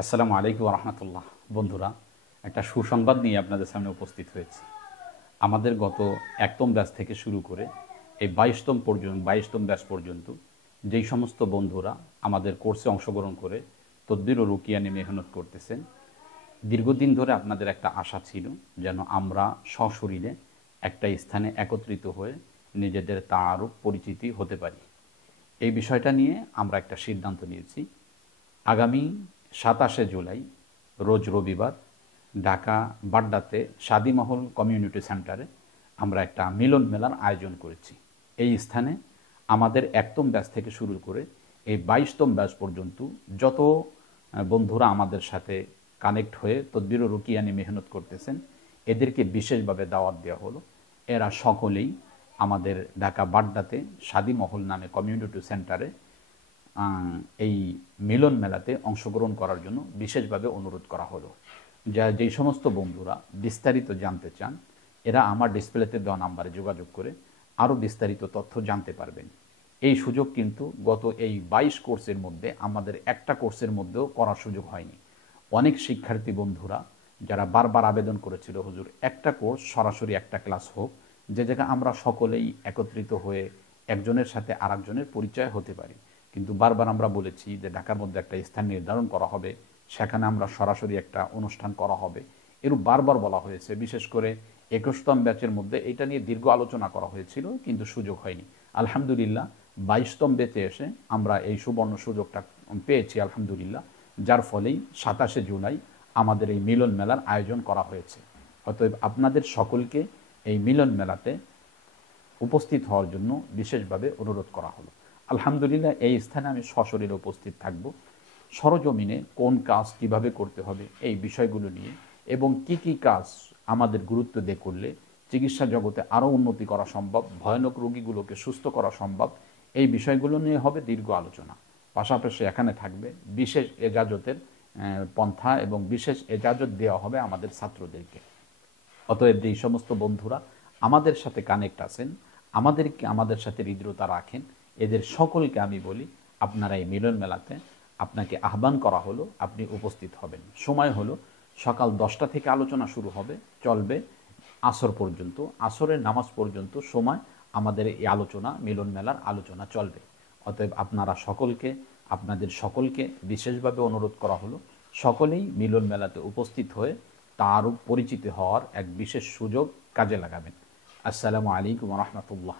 আসসালামু আলাইকুম রহমতুল্লাহ। বন্ধুরা, একটা সুসংবাদ নিয়ে আপনাদের সামনে উপস্থিত হয়েছে। আমাদের গত একতম ব্যাচ থেকে শুরু করে এই 22তম ব্যাচ পর্যন্ত যেই সমস্ত বন্ধুরা আমাদের কোর্সে অংশগ্রহণ করে তদবির ও রুকিয়া নিয়ে মেহনত করতেছেন, দীর্ঘদিন ধরে আপনাদের একটা আশা ছিল যেন আমরা সশরীরে একটা স্থানে একত্রিত হয়ে নিজেদের তাআরুফ পরিচিতি হতে পারি। এই বিষয়টা নিয়ে আমরা একটা সিদ্ধান্ত নিয়েছি। আগামী 27শে জুলাই রোজ রবিবার ঢাকা বাড্ডাতে শাদিমহল কমিউনিটি সেন্টারে আমরা একটা মিলন মেলার আয়োজন করেছি। এই স্থানে আমাদের একতম ব্যাচ থেকে শুরু করে এই 22তম ব্যাচ পর্যন্ত যত বন্ধুরা আমাদের সাথে কানেক্ট হয়ে তদবির ও রুকিয়া নিয়ে মেহনত করতেছেন, এদেরকে বিশেষভাবে দাওয়াত দেওয়া হলো। এরা সকলেই আমাদের ঢাকা বাড্ডাতে শাদিমহল নামে কমিউনিটি সেন্টারে এই মিলন মেলাতে অংশগ্রহণ করার জন্য বিশেষভাবে অনুরোধ করা হলো। যেই সমস্ত বন্ধুরা বিস্তারিত জানতে চান, এরা আমার ডিসপ্লেতে দেওয়া নাম্বারে যোগাযোগ করে আরও বিস্তারিত তথ্য জানতে পারবেন। এই সুযোগ কিন্তু গত এই 22 কোর্সের মধ্যে আমাদের একটা কোর্সের মধ্যেও করার সুযোগ হয়নি। অনেক শিক্ষার্থী বন্ধুরা যারা বারবার আবেদন করেছিল, হুজুর একটা কোর্স সরাসরি একটা ক্লাস হোক, যে জায়গায় আমরা সকলেই একত্রিত হয়ে একজনের সাথে আরেকজনের পরিচয় হতে পারি। কিন্তু বারবার আমরা বলেছি যে ঢাকার মধ্যে একটা স্থান নির্ধারণ করা হবে, সেখানে আমরা সরাসরি একটা অনুষ্ঠান করা হবে, এরূপ বারবার বলা হয়েছে। বিশেষ করে 21তম ব্যাচের মধ্যে এটা নিয়ে দীর্ঘ আলোচনা করা হয়েছিল, কিন্তু সুযোগ হয়নি। আলহামদুলিল্লাহ 22তম ব্যাচে এসে আমরা এই সুবর্ণ সুযোগটা পেয়েছি আলহামদুলিল্লাহ, যার ফলেই 27শে জুলাই আমাদের এই মিলন মেলার আয়োজন করা হয়েছে। অতএব আপনাদের সকলকে এই মিলন মেলাতে উপস্থিত হওয়ার জন্য বিশেষভাবে অনুরোধ করা হলো। আলহামদুলিল্লাহ এই স্থানে আমি সশরীরে উপস্থিত থাকব। সরজমিনে কোন কাজ কিভাবে করতে হবে এই বিষয়গুলো নিয়ে, এবং কি কাজ আমাদের গুরুত্ব দিয়ে করলে চিকিৎসা জগতে আরও উন্নতি করা সম্ভব, ভয়ানক রোগীগুলোকে সুস্থ করা সম্ভব, এই বিষয়গুলো নিয়ে হবে দীর্ঘ আলোচনা। পাশাপাশি এখানে থাকবে বিশেষ এজাজতের পন্থা এবং বিশেষ এজাজত দেওয়া হবে আমাদের ছাত্রদেরকে। অতএব যেই সমস্ত বন্ধুরা আমাদের সাথে কানেক্ট আছেন, আমাদের সাথে হৃদ্রতা রাখেন, এদের সকলকে আমি বলি আপনারা এই মিলন মেলাতে আপনাকে আহ্বান করা হলো, আপনি উপস্থিত হবেন। সময় হলো সকাল 10টা থেকে আলোচনা শুরু হবে, চলবে আসর পর্যন্ত। আসরের নামাজ পর্যন্ত সময় আমাদের এই আলোচনা, মিলন মেলার আলোচনা চলবে। অতএব আপনাদের সকলকে বিশেষভাবে অনুরোধ করা হলো, সকলেই মিলন মেলাতে উপস্থিত হয়ে তারও পরিচিত হওয়ার এক বিশেষ সুযোগ কাজে লাগাবেন। আসসালামু আলাইকুম রহমতুল্লাহ।